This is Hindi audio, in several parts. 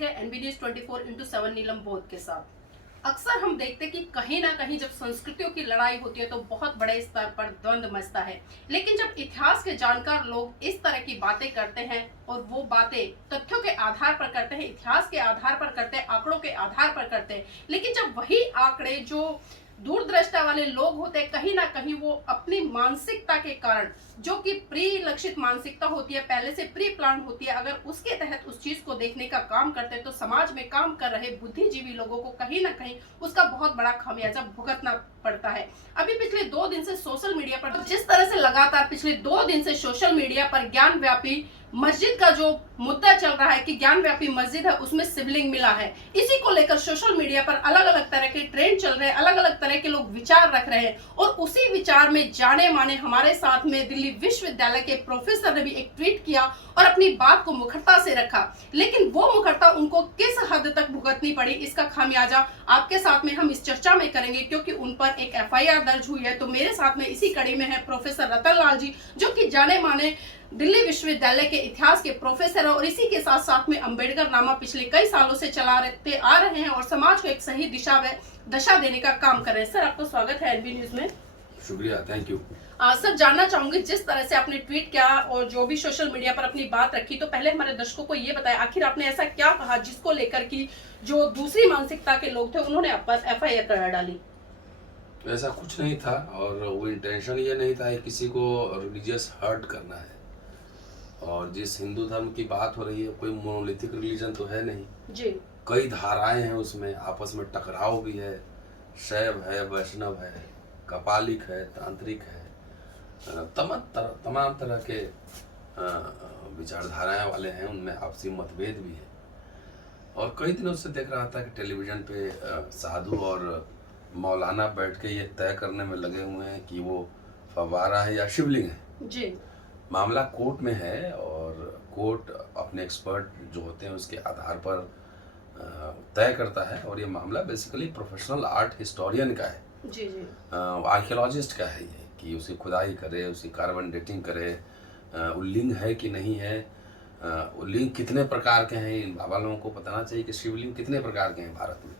देख रहे हैं एनबी न्यूज 24/7 नीलम बोध के साथ। अक्सर हम देखते हैं कि कहीं ना कहीं जब संस्कृतियों की लड़ाई होती है तो बहुत बड़े स्तर पर द्वंद्व मचता है, लेकिन जब इतिहास के जानकार लोग इस तरह की बातें करते हैं और वो बातें तथ्यों के आधार पर करते हैं, इतिहास के आधार पर करते हैं, आंकड़ों के आधार पर करते हैं, लेकिन जब वही आंकड़े जो दूरदृष्टा वाले लोग होते हैं कहीं ना कहीं वो अपनी मानसिकता के कारण, जो कि प्री लक्षित मानसिकता होती है, पहले से प्री प्लान होती है, अगर उसके तहत उस चीज को देखने का काम करते हैं तो समाज में काम कर रहे बुद्धिजीवी लोगों को कहीं ना कहीं उसका बहुत बड़ा खामियाजा भुगतना पड़ता है। अभी पिछले 2 दिन से सोशल मीडिया पर जिस तरह से लगातार पिछले 2 दिन से सोशल मीडिया पर ज्ञान व्यापी मस्जिद का जो मुद्दा चल रहा है कि ज्ञान व्यापी मस्जिद है उसमें शिवलिंग मिला है, इसी को लेकर सोशल मीडिया पर अलग अलग तरह के ट्रेंड चल रहे हैं, अलग अलग तरह के लोग विचार रख रहे हैं और उसी विचार में जाने माने हमारे साथ में दिल्ली विश्वविद्यालय के प्रोफेसर ने भी एक ट्वीट किया और अपनी बात को मुखरता से रखा, लेकिन वो मुखरता उनको किस हद तक भुगतनी पड़ी इसका खामियाजा आपके साथ में हम इस चर्चा में करेंगे, क्योंकि उन पर एक एफआईआर दर्ज हुई है। तो मेरे साथ में इसी कड़ी में है प्रोफेसर रतन लाल जी, जो कि जाने माने दिल्ली विश्वविद्यालय के इतिहास के प्रोफेसर है और इसी के साथ साथ में अंबेडकर नामा पिछले कई सालों से चलाते आ रहे हैं और समाज को एक सही दिशा व दशा देने का काम कर रहे हैं। सर, आपका स्वागत है एनबी न्यूज में। शुक्रिया, थैंक यू। सर, जानना चाहूंगी जिस तरह से आपने ट्वीट किया और जो भी सोशल मीडिया पर अपनी बात रखी, तो पहले हमारे दर्शकों को ये बताया आखिर आपने ऐसा क्या कहा जिसको लेकर कि जो दूसरी मानसिकता के लोग थे उन्होंने आप पर एफआईआर करा डाली। ऐसा कुछ नहीं था और वो इंटेंशन ये नहीं था कि किसी को रिलीजियस हर्ट करना है। और जिस हिंदू धर्म की बात हो रही है, कोई मोनोलिथिक रिलीजन तो है नहीं जी। कई धाराएं हैं, उसमें आपस में टकराव भी है, शैव है, वैष्णव है, कपालिक है, तांत्रिक है, तमाम तरह के विचारधाराएं वाले हैं, उनमें आपसी मतभेद भी है। और कई दिनों से देख रहा था कि टेलीविजन पे साधु और मौलाना बैठ के ये तय करने में लगे हुए हैं कि वो फव्वारा है या शिवलिंग है। जी। मामला कोर्ट में है और कोर्ट अपने एक्सपर्ट जो होते हैं उसके आधार पर तय करता है। और ये मामला बेसिकली प्रोफेशनल आर्ट हिस्टोरियन का है, जी जी। आर्कियोलॉजिस्ट का है ये, कि उसे खुदाई करे, उसे कार्बन डेटिंग करे, उल्लिंग है कि नहीं है, उल्लिंग कितने प्रकार के हैं, इन बाबा लोगों को बताना चाहिए कि शिवलिंग कितने प्रकार के हैं भारत में।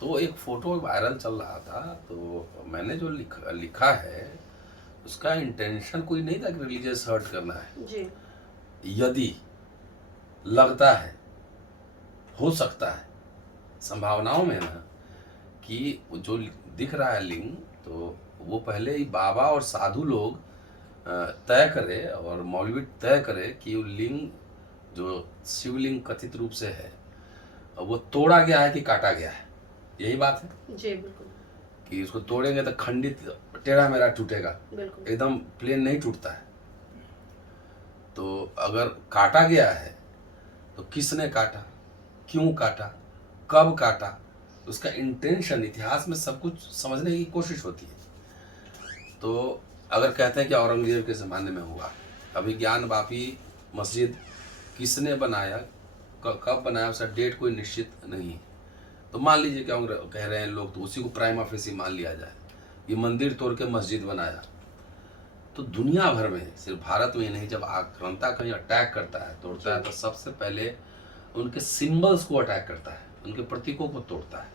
तो एक फोटो वायरल चल रहा था, तो मैंने जो लिखा है उसका इंटेंशन कोई नहीं था कि रिलीजियस हर्ट करना है जी। यदि लगता है, हो सकता है, संभावनाओं में ना कि जो दिख रहा है लिंग, तो वो पहले ही बाबा और साधु लोग तय करे और मौलवी तय करे कि वो लिंग जो शिवलिंग कथित रूप से है वो तोड़ा गया है कि काटा गया है। यही बात है जी, बिल्कुल। कि उसको तोड़ेंगे तो खंडित टेढ़ा मेढ़ा टूटेगा, एकदम प्लेन नहीं टूटता है। तो अगर काटा गया है तो किसने काटा, क्यों काटा, कब काटा, उसका इंटेंशन, इतिहास में सब कुछ समझने की कोशिश होती है। तो अगर कहते हैं कि औरंगजेब के ज़माने में हुआ, अभी ज्ञान वापी मस्जिद किसने बनाया, कब बनाया, उसका डेट कोई निश्चित नहीं है। तो मान लीजिए क्या कह रहे हैं लोग, तो उसी को प्राइमा फेसी मान लिया जाए, ये मंदिर तोड़ के मस्जिद बनाया। तो दुनिया भर में, सिर्फ भारत में ही नहीं, जब आक्रांता कहीं अटैक करता है, तोड़ता है, तो सबसे पहले उनके सिंबल्स को अटैक करता है, उनके प्रतीकों को तोड़ता है।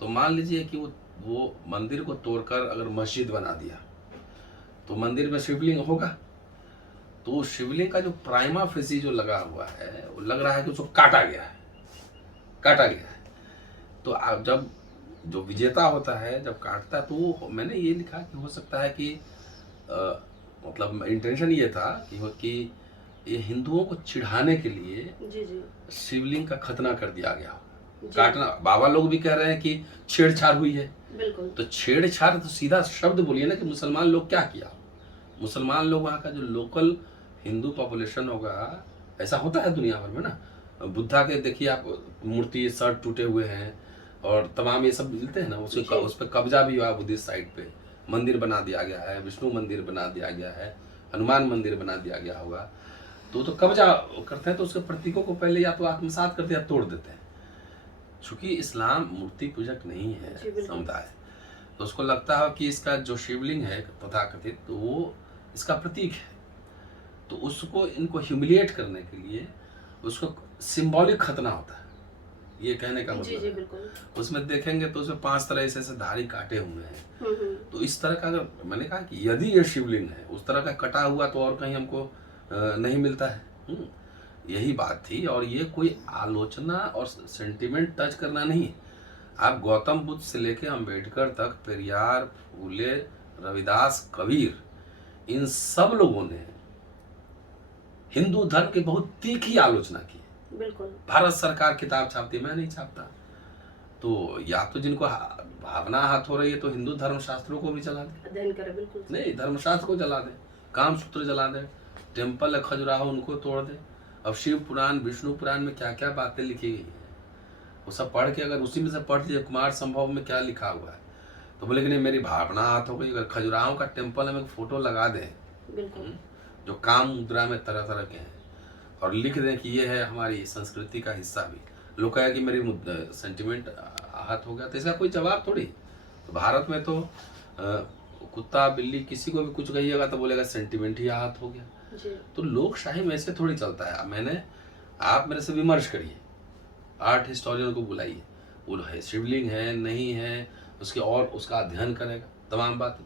तो मान लीजिए कि वो मंदिर को तोड़कर अगर मस्जिद बना दिया तो मंदिर में शिवलिंग होगा। तो शिवलिंग का जो प्राइमा फेसी जो लगा हुआ है, वो लग रहा है कि उसको काटा गया है, काटा गया है। तो आप जब जो विजेता होता है जब काटता है, तो मैंने ये लिखा कि हो सकता है कि मतलब इंटेंशन ये था कि ये हिंदुओं को चिढ़ाने के लिए जी जी। शिवलिंग का खतना कर दिया गया, काटना। बाबा लोग भी कह रहे हैं कि छेड़छाड़ हुई है। बिल्कुल। तो छेड़छाड़ तो सीधा शब्द बोलिए ना कि मुसलमान लोग क्या किया। मुसलमान लोग, वहाँ का जो लोकल हिंदू पॉपुलेशन होगा, ऐसा होता है दुनिया भर में ना, बुद्धा के देखिए आप मूर्ति, सर टूटे हुए हैं और तमाम ये सब मिलते हैं ना, उस पर कब्जा भी हुआ बुद्धिस्ट साइड पे, मंदिर बना दिया गया है, विष्णु मंदिर बना दिया गया है, हनुमान मंदिर बना दिया गया होगा। तो कब्जा करते हैं, तो उसके प्रतीकों को पहले या तो आत्मसात करते हैं या तोड़ देते हैं। चूंकि इस्लाम मूर्ति पूजक नहीं है समुदाय, तो उसको लगता है कि इसका जो शिवलिंग है तथाकथित, तो वो इसका प्रतीक है। तो उसको इनको ह्यूमिलिएट करने के लिए उसको सिंबॉलिक खतना होता है, ये कहने का जी मतलब जी है। बिल्कुल। उसमें देखेंगे तो उसमें 5 तरह ऐसे धारी काटे हुए हैं। तो इस तरह का, अगर मैंने कहा कि यदि ये शिवलिंग है उस तरह का कटा हुआ तो और कहीं हमको नहीं मिलता है। यही बात थी। और ये कोई आलोचना और सेंटिमेंट टच करना नहीं है। आप गौतम बुद्ध से लेके अंबेडकर तक, पेरियार, फूले, रविदास, कबीर, इन सब लोगों ने हिंदू धर्म की बहुत तीखी आलोचना की है। बिल्कुल। भारत सरकार किताब छापती, मैं नहीं छापता। तो या तो जिनको भावना हाथ हो रही है तो हिंदू धर्म शास्त्रों को भी जला दे, अध्ययन करें। बिल्कुल नहीं धर्मशास्त्र को जला दे, काम सूत्र जला दे, टेम्पल है खजुराहो उनको तोड़ दे। अब शिव पुराण, विष्णु पुराण में क्या क्या बातें लिखी गई हैं वो सब पढ़ के, अगर उसी में से पढ़ लिए कुमार संभव में क्या लिखा हुआ है तो बोले कि नहीं मेरी भावना हाथ हो गई। अगर खजुराहो का टेम्पल में फोटो लगा दें बिल्कुल। जो काम मुद्रा में तरह तरह के हैं और लिख दें कि ये है हमारी संस्कृति का हिस्सा भी, लोग कहे कि मेरी सेंटिमेंट आहत हो गया, तो इसका कोई जवाब थोड़ी। तो भारत में तो कुत्ता बिल्ली किसी को भी कुछ कहिएगा तो बोलेगा सेंटिमेंट ही आहत हो गया। जी। तो लोकशाही में ऐसे थोड़ी चलता है। आप मेरे से विमर्श करिए, आर्ट हिस्टोरियन को बुलाइए, वो है शिवलिंग है नहीं है उसके और उसका अध्ययन करेगा तमाम बात।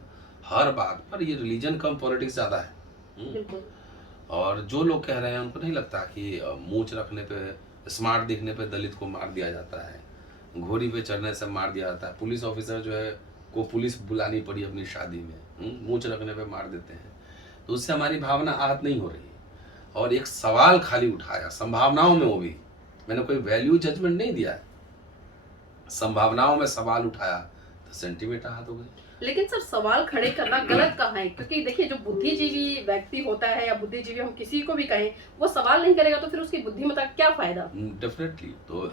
हर बात पर ये रिलीजन कम पॉलिटिक्स ज़्यादा है। बिल्कुल। और जो लोग कह रहे हैं उनको नहीं लगता कि मूंछ रखने पे, स्मार्ट दिखने पे दलित को मार दिया जाता है, घोड़ी पे चढ़ने से मार दिया जाता है, पुलिस ऑफिसर जो है को पुलिस बुलानी पड़ी अपनी शादी में, मूंछ रखने पे मार देते हैं। तो उससे हमारी भावना आहत नहीं हो रही। और एक सवाल खाली उठाया संभावनाओं में, वो भी मैंने कोई वैल्यू जजमेंट नहीं दिया है, संभावनाओं में सवाल उठाया तो सेंटीमेंट आहत हो गई। लेकिन सर सवाल खड़े करना गलत कहाँ है? क्योंकि देखिए जो बुद्धिजीवी व्यक्ति होता है या बुद्धिजीवी हम किसी को भी कहें, वो सवाल नहीं करेगा तो फिर उसकी बुद्धिमत्ता का क्या फायदा? डेफिनेटली। तो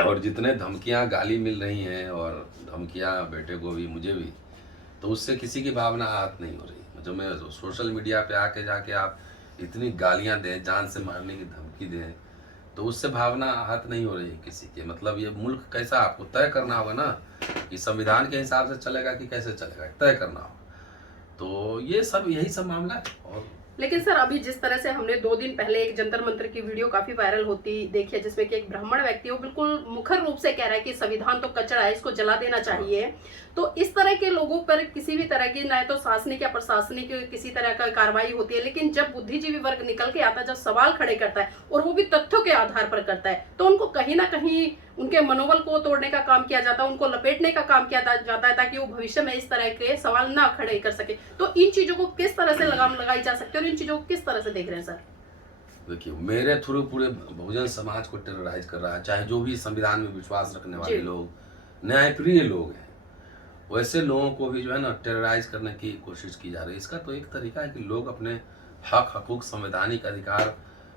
और जितने धमकियां गाली मिल रही हैं और धमकियां बेटे को भी मुझे भी, तो उससे किसी की भावना आहत नहीं हो रही। जो मैं सोशल मीडिया पे आके जाके आप इतनी गालियां दें, जान से मारने की धमकी दें, तो उससे भावना आहत नहीं हो रही है किसी के। मतलब ये मुल्क कैसा आपको तय करना होगा ना कि संविधान के हिसाब से चलेगा कि कैसे चलेगा, तय करना होगा। तो ये सब यही सब मामला है। और लेकिन सर अभी जिस तरह से हमने 2 दिन पहले एक जंतर मंत्र की वीडियो काफी वायरल होती देखी है, जिसमें कि एक ब्राह्मण व्यक्ति वो बिल्कुल मुखर रूप से कह रहा है कि संविधान तो कचरा है, इसको जला देना चाहिए। तो इस तरह के लोगों पर किसी भी तरह की ना तो शासनिक या प्रशासनिक किसी तरह का कार्रवाई होती है, लेकिन जब बुद्धिजीवी वर्ग निकल के आता है, जब सवाल खड़े करता है और वो भी तथ्यों के आधार पर करता है, तो उनको कहीं ना कहीं उनके मनोबल को तोड़ने का काम किया जाता है, उनको लपेटने का काम किया जाता है ताकि वो भविष्य में इस तरह के सवाल ना खड़े कर सके। तो इन चीजों को किस तरह से लगाम लगाई जा सकती है और इन चीजों को किस तरह से देख रहे हैं सर? देखिए मेरे थ्रू पूरे बहुजन समाज को टेरराइज कर रहा है, चाहे जो भी संविधान में विश्वास रखने वाले लोग, न्यायप्रिय लोग हैं, वैसे लोगों को भी जो है ना टेरराइज करने की कोशिश की जा रही है। इसका तो एक तरीका है कि लोग अपने हक हकूक संवैधानिक अधिकार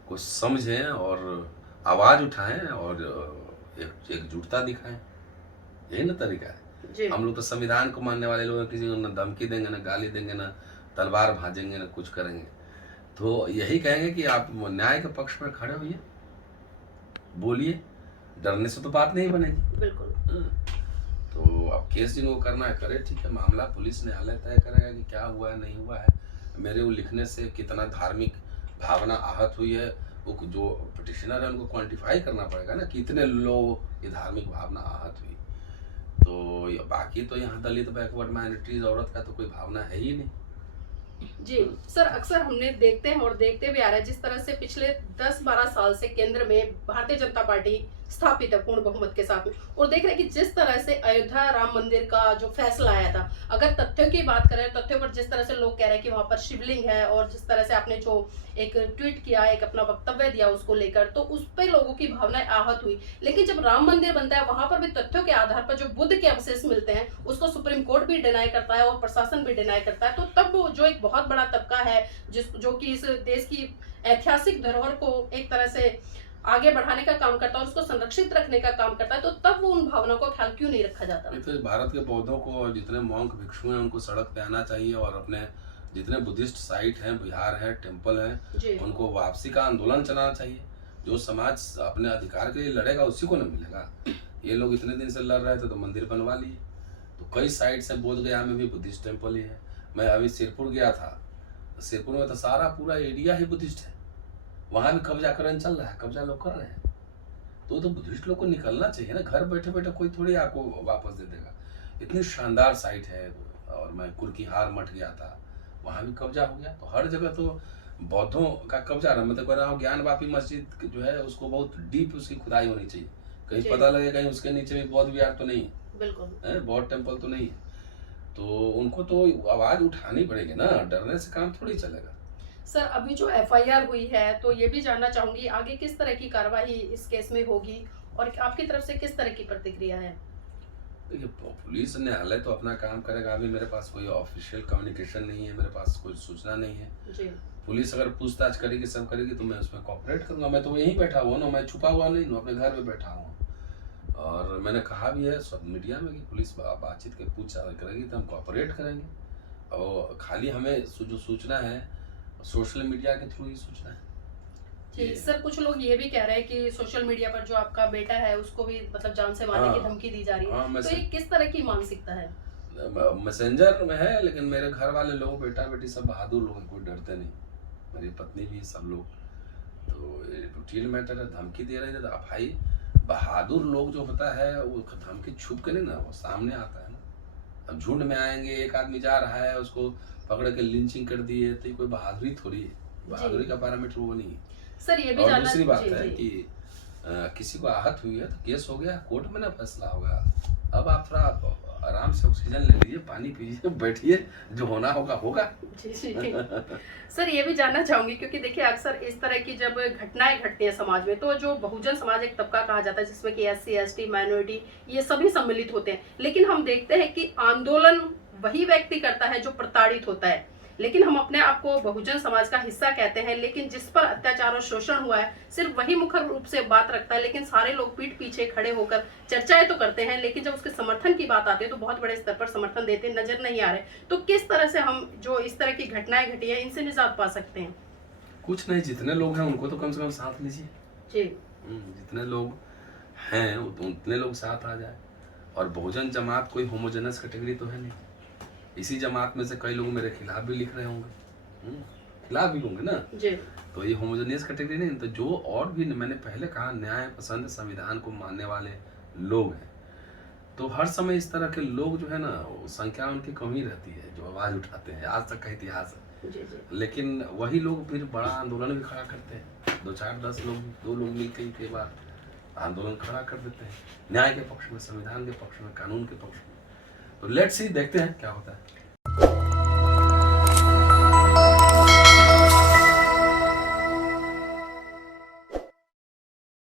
को समझें और आवाज उठाएं और एकजुटता दिखाएं, यही ना तरीका है। हम लोग तो संविधान को मानने वाले लोग हैं, किसी को न धमकी देंगे, न गाली देंगे, न तलवार भाजेंगे, न कुछ करेंगे। तो यही कहेंगे कि आप न्याय के पक्ष में खड़े होइए, बोलिए, डरने से तो बात नहीं बनेगी। बिल्कुल। तो अब केस जिनको करना है करे, ठीक है, मामला पुलिस न्यायालय तय करेगा कि क्या हुआ है नहीं हुआ है। मेरे वो लिखने से कितना धार्मिक भावना आहत हुई है, वो जो पिटिशनर है उनको क्वांटिफाई करना पड़ेगा ना, कितने लोग ये धार्मिक भावना आहत हुई। तो बाकी तो यहाँ दलित, बैकवर्ड, माइनॉरिटीज, औरत का तो कोई भावना है ही नहीं। जी सर, अक्सर हमने देखते हैं और देखते भी आ रहे हैं जिस तरह से पिछले 10-12 साल से केंद्र में भारतीय जनता पार्टी स्थापित है पूर्ण बहुमत के साथ में, और देख रहे हैं कि जिस तरह से अयोध्या राम मंदिर का जो फैसला आया था, अगर तथ्यों की बात करें, तथ्यों पर जिस तरह से लोग कह रहे हैं कि वहां पर शिवलिंग है, और जिस तरह से आपने जो एक ट्वीट किया, एक अपना वक्तव्य दिया उसको लेकर, तो उस पर लोगों की भावनाएं आहत हुई। लेकिन जब राम मंदिर बनता है वहां पर भी तथ्यों के आधार पर जो बुद्ध के अवशेष मिलते हैं उसको सुप्रीम कोर्ट भी डिनाई करता है और प्रशासन भी डिनाई करता है। तो तब जो एक बहुत बड़ा तबका है जो कि इस देश की ऐतिहासिक धरोहर को एक तरह से आगे बढ़ाने का काम करता है और उसको संरक्षित रखने का काम करता है, तो तब वो उन भावनाओं का ख्याल क्यों नहीं रखा जाता? तो भारत के बौद्धों को, जितने मॉन्क भिक्षु हैं, उनको सड़क पे आना चाहिए और अपने जितने बुद्धिस्ट साइट हैं, विहार हैं, टेम्पल हैं, उनको वापसी का आंदोलन चलाना चाहिए। जो समाज अपने अधिकार के लिए लड़ेगा उसी को न मिलेगा। ये लोग इतने दिन से लड़ रहे थे तो मंदिर बनवा लिए। तो कई साइट से बोधगया में भी बुद्धिस्ट टेम्पल ही है। मैं अभी सिरपुर गया था, सिरपुर में तो सारा पूरा एरिया ही बुद्धिस्ट है। वहाँ भी कब्जा करने चल रहा है, कब्जा लोग कर रहे हैं। तो बुद्धिस्ट लोग को निकलना चाहिए ना, घर बैठे बैठे कोई थोड़ी आपको वापस दे देगा। इतनी शानदार साइट है। और मैं कुर्कीहार मठ गया था, वहाँ भी कब्जा हो गया। तो हर जगह तो बौद्धों का कब्जा ना, मैं तो कह रहा हूँ ज्ञानवापी मस्जिद जो है उसको बहुत डीप उसकी खुदाई होनी चाहिए, कहीं पता लगे कहीं उसके नीचे भी बौद्ध विहार तो नहीं है, बिल्कुल बौद्ध टेम्पल तो नहीं है। तो उनको तो आवाज उठानी पड़ेगी ना, डरने से काम थोड़ी चलेगा। सर अभी जो एफआईआर हुई है तो ये भी जानना चाहूंगी आगे किस तरह की कार्रवाई इस केस में होगी और आपकी तरफ से किस तरह की प्रतिक्रिया है? देखिए, पुलिस न्यायालय तो अपना काम करेगा। अभी मेरे पास कोई ऑफिशियल कम्युनिकेशन नहीं है, मेरे पास कोई सूचना नहीं है जी। पुलिस अगर पूछताछ करेगी, सब करेगी, तो मैं उसमें कॉपरेट करूंगा। मैं तो यहीं बैठा हुआ ना, मैं छुपा हुआ नहीं हूँ, अपने घर में बैठा हूँ। और मैंने कहा भी है सब मीडिया में कि पुलिस बातचीत के पूछताछ करेगी तो हम कॉपरेट करेंगे। और खाली हमें जो सूचना है सोशल मीडिया के थ्रू ही सूचना है। जी सर, कुछ लोग ये भी कह रहे हैं कि सोशल मीडिया पर जो आपका बेटा है उसको भी मतलब जान से मारने की धमकी दी जा रही है, तो ये किस तरह की मानसिकता है? मैसेंजर में है, लेकिन मेरे घर वाले लोग, बेटा बेटी सब बहादुर लोग हैं, कोई डरते नहीं। मेरी पत्नी भी, सब लोग। तो रूटीन मैटर है, धमकी दे रहे थे। तो भाई बहादुर लोग जो होता है वो धमकी छुप के नहीं ना, वो सामने आता है ना। अब झुंड में आएंगे, एक आदमी जा रहा है उसको पकड़ के लिंचिंग कर दिए, तो ये कोई बहादुरी थोड़ी है। बहादुरी का पैरामीटर वो नहीं है सर। ये भी और जानना, दूसरी बात है कि किसी को आहत हुई है तो केस हो गया, कोर्ट में ना फैसला होगा। अब आप थोड़ा आराम से ऑक्सीजन ले लीजिए, पानी पीजिए, बैठिए, जो होना होगा होगा। जी जी। सर ये भी जानना चाहूंगी क्योंकि देखिए अक्सर इस तरह की जब घटनाएं घटती है समाज में, तो जो बहुजन समाज एक तबका कहा जाता है जिसमें कि एससी एसटी माइनॉरिटी ये सभी सम्मिलित होते हैं, लेकिन हम देखते हैं कि आंदोलन वही व्यक्ति करता है जो प्रताड़ित होता है। लेकिन हम अपने आप को बहुजन समाज का हिस्सा कहते हैं, लेकिन जिस पर अत्याचार और शोषण हुआ है सिर्फ वही मुखर रूप से बात रखता है, लेकिन सारे लोग पीठ पीछे खड़े होकर चर्चाएं तो करते हैं, लेकिन जब उसके समर्थन की बात आती है तो बहुत बड़े स्तर पर समर्थन देते नजर नहीं आ रहे। तो किस तरह से हम जो इस तरह की घटनाएं घटी है इनसे निजात पा सकते हैं? कुछ नहीं, जितने लोग हैं उनको तो कम से कम साथ लीजिए जी। जितने लोग हैं उतने लोग साथ आ जाए। और बहुजन जमात कोई होमोजेनस कैटेगरी तो है नहीं। इसी जमात में से कई लोग मेरे खिलाफ भी लिख रहे होंगे, खिलाफ भी होंगे ना जी। तो ये होमोजेनियस कैटेगरी नहीं। तो जो और भी, मैंने पहले कहा, न्याय पसंद संविधान को मानने वाले लोग हैं, तो हर समय इस तरह के लोग जो है ना, संख्या उनकी कम ही रहती है जो आवाज उठाते हैं, आज तक का इतिहास है। जी जी। लेकिन वही लोग फिर बड़ा आंदोलन भी खड़ा करते हैं, 2 4 10 लोग, 2 लोग मिलकर के बाद आंदोलन खड़ा कर देते हैं, न्याय के पक्ष में, संविधान के पक्ष में, कानून के पक्ष में। तो लेट्स सी, देखते हैं क्या होता है।